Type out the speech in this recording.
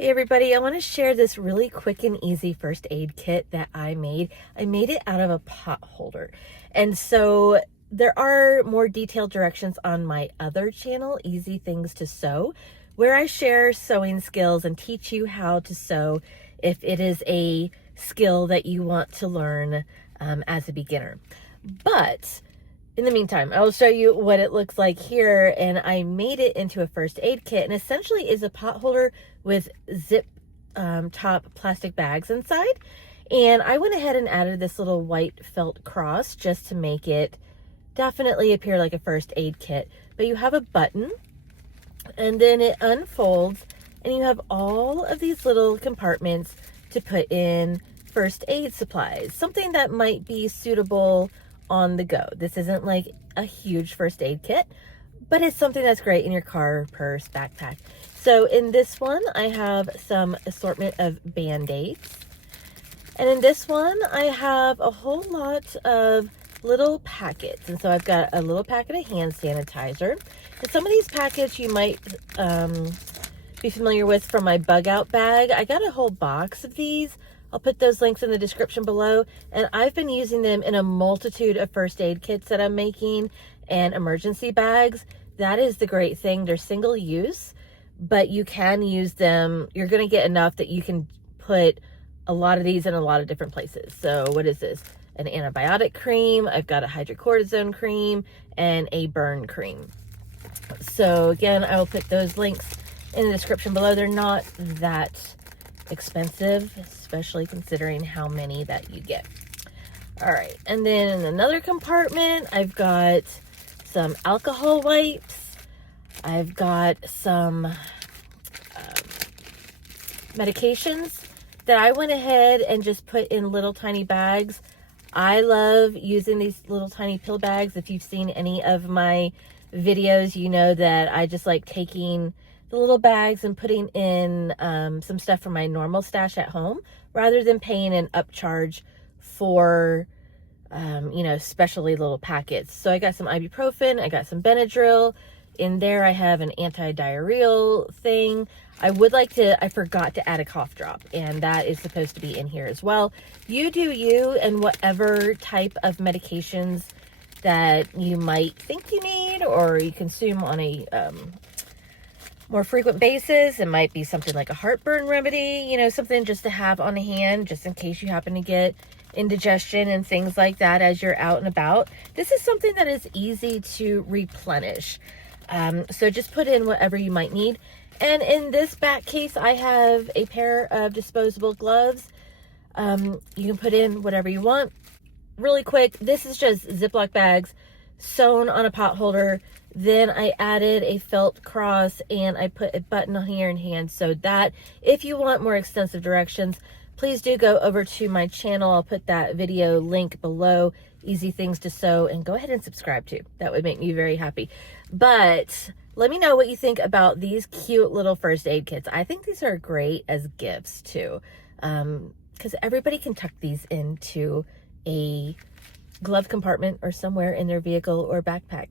Hey everybody, I want to share this really quick and easy first aid kit that I made. I made it out of a pot holder. And so there are more detailed directions on my other channel, Easy Things to Sew, where I share sewing skills and teach you how to sew if it is a skill that you want to learn as a beginner. But in the meantime, I will show you what it looks like here, and I made it into a first aid kit, and essentially is a pot holder with zip top plastic bags inside. And I went ahead and added this little white felt cross just to make it definitely appear like a first aid kit. But you have a button, and then it unfolds, and you have all of these little compartments to put in first aid supplies, something that might be suitable on the go. This isn't like a huge first aid kit, but it's something that's great in your car, purse, backpack. So in this one, I have some assortment of Band-Aids. And in this one, I have a whole lot of little packets. And so I've got a little packet of hand sanitizer. And some of these packets you might be familiar with from my bug out bag. I got a whole box of these. I'll put those links in the description below, and I've been using them in a multitude of first aid kits that I'm making and emergency bags. That is the great thing. They're single use, but you can use them. You're going to get enough that you can put a lot of these in a lot of different places. So what is this? An antibiotic cream. I've got a hydrocortisone cream and a burn cream. So again, I will put those links in the description below. They're not that expensive, especially considering how many that you get. All right, and then in another compartment, I've got some alcohol wipes. I've got some medications that I went ahead and just put in little tiny bags. I love using these little tiny pill bags. If you've seen any of my videos, you know that I just like taking the little bags and putting in some stuff from my normal stash at home rather than paying an upcharge for, specially little packets. So I got some ibuprofen, I got some Benadryl. In there I have an anti-diarrheal thing. I forgot to add a cough drop, and that is supposed to be in here as well. You do you, and whatever type of medications that you might think you need or you consume on a more frequent basis. It might be something like a heartburn remedy, something just to have on hand just in case you happen to get indigestion and things like that as you're out and about. This is something that is easy to replenish. So just put in whatever you might need. And in this back case, I have a pair of disposable gloves. You can put in whatever you want. Really quick, this is just Ziploc bags sewn on a pot holder. Then I added a felt cross and I put a button on here and hand sewed that. If you want more extensive directions, please do go over to my channel. I'll put that video link below, Easy Things to Sew, and go ahead and subscribe too. That would make me very happy. But let me know what you think about these cute little first aid kits. I think these are great as gifts too, because everybody can tuck these into a glove compartment or somewhere in their vehicle or backpack.